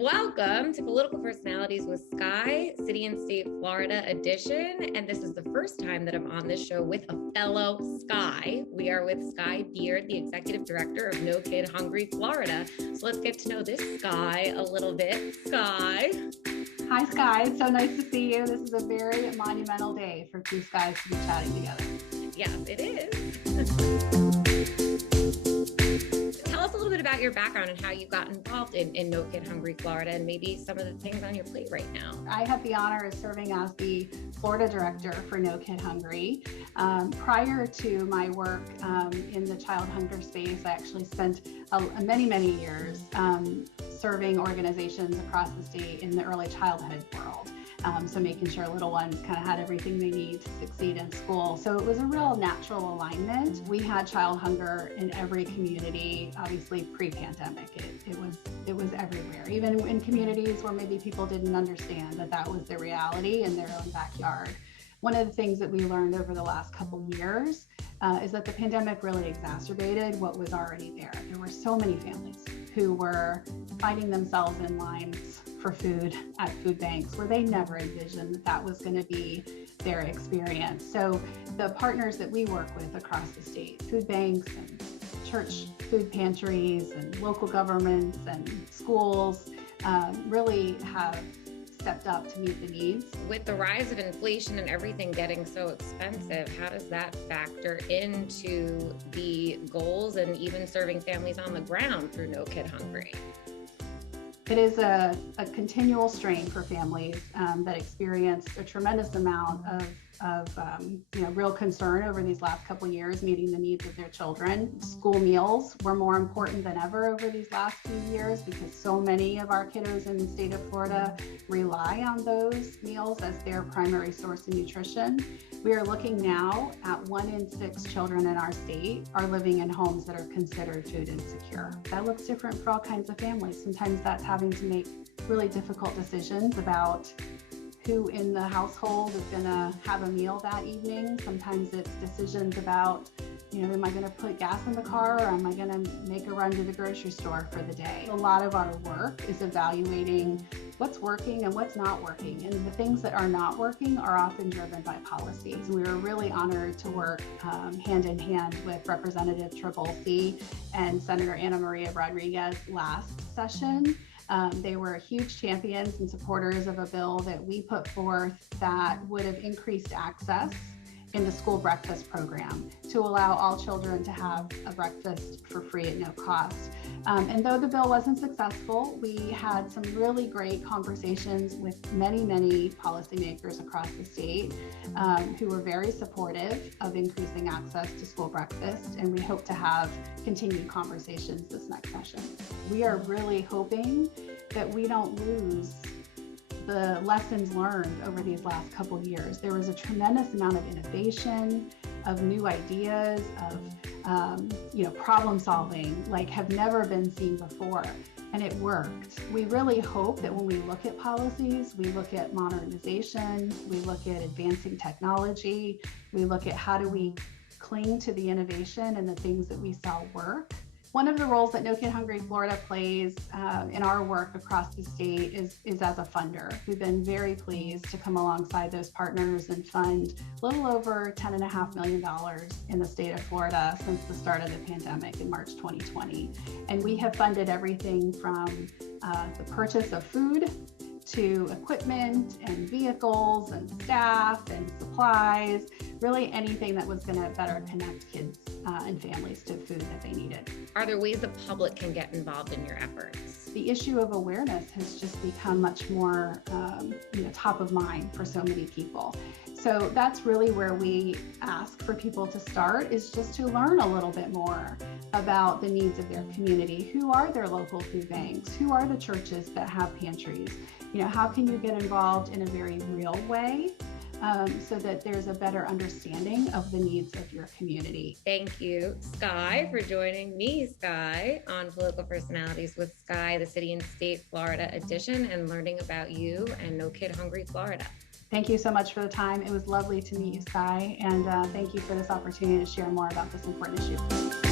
Welcome to Political Personalities with Skye, City and State Florida edition. And this is the first time that I'm on this show with a fellow Skye. We are with Skye Beard, the Executive Director of No Kid Hungry Florida. So let's get to know this Skye a little bit. Skye. Hi, Skye. It's so nice to see you. This is a very monumental day for two Skies to be chatting together. Yes, it is. Tell us a little bit about your background and how you got involved in No Kid Hungry Florida and maybe some of the things on your plate right now. I have the honor of serving as the Florida Director for No Kid Hungry. Prior to my work in the child hunger space, I actually spent many years serving organizations across the state in the early childhood world. So making sure little ones kind of had everything they need to succeed in school. So it was a real natural alignment. We had child hunger in every community, obviously pre-pandemic. It was everywhere, even in communities where maybe people didn't understand that was the reality in their own backyard. One of the things that we learned over the last couple years is that the pandemic really exacerbated what was already there. There were so many families who were finding themselves in lines for food at food banks where they never envisioned that was going to be their experience. So the partners that we work with across the state, food banks and church food pantries and local governments and schools really have stepped up to meet the needs. With the rise of inflation and everything getting so expensive, how does that factor into the goals and even serving families on the ground through No Kid Hungry? It is a continual strain for families that experienced a tremendous amount of real concern over these last couple of years, meeting the needs of their children. School meals were more important than ever over these last few years because so many of our kiddos in the state of Florida rely on those meals as their primary source of nutrition. We are looking now at 1 in 6 children in our state are living in homes that are considered food insecure. That looks different for all kinds of families. Sometimes that's having to make really difficult decisions about who in the household is going to have a meal that evening. Sometimes it's decisions about, am I going to put gas in the car or am I going to make a run to the grocery store for the day? A lot of our work is evaluating what's working and what's not working. And the things that are not working are often driven by policies. We were really honored to work hand in hand with Representative Trabolsi and Senator Ana Maria Rodriguez last session. They were huge champions and supporters of a bill that we put forth that would have increased access in the school breakfast program to allow all children to have a breakfast for free at no cost. And though the bill wasn't successful, we had some really great conversations with many policymakers across the state who were very supportive of increasing access to school breakfast. And we hope to have continued conversations this next session. We are really hoping that we don't lose the lessons learned over these last couple of years. There was a tremendous amount of innovation, of new ideas, of problem solving like have never been seen before, and it worked. We really hope that when we look at policies, we look at modernization, we look at advancing technology, we look at how do we cling to the innovation and the things that we saw work. One of the roles that No Kid Hungry Florida plays in our work across the state is as a funder. We've been very pleased to come alongside those partners and fund a little over $10.5 million in the state of Florida since the start of the pandemic in March 2020. And we have funded everything from the purchase of food to equipment and vehicles and staff and supplies, really anything that was going to better connect kids and families to food that they needed. Are there ways the public can get involved in your efforts? The issue of awareness has just become much more top of mind for so many people. So that's really where we ask for people to start, is just to learn a little bit more about the needs of their community. Who are their local food banks? Who are the churches that have pantries? How can you get involved in a very real way so that there's a better understanding of the needs of your community? Thank you, Skye, for joining me, Skye, on Political Personalities with Skye, the City and State Florida edition, and learning about you and No Kid Hungry Florida. Thank you so much for the time. It was lovely to meet you, Skye, and thank you for this opportunity to share more about this important issue.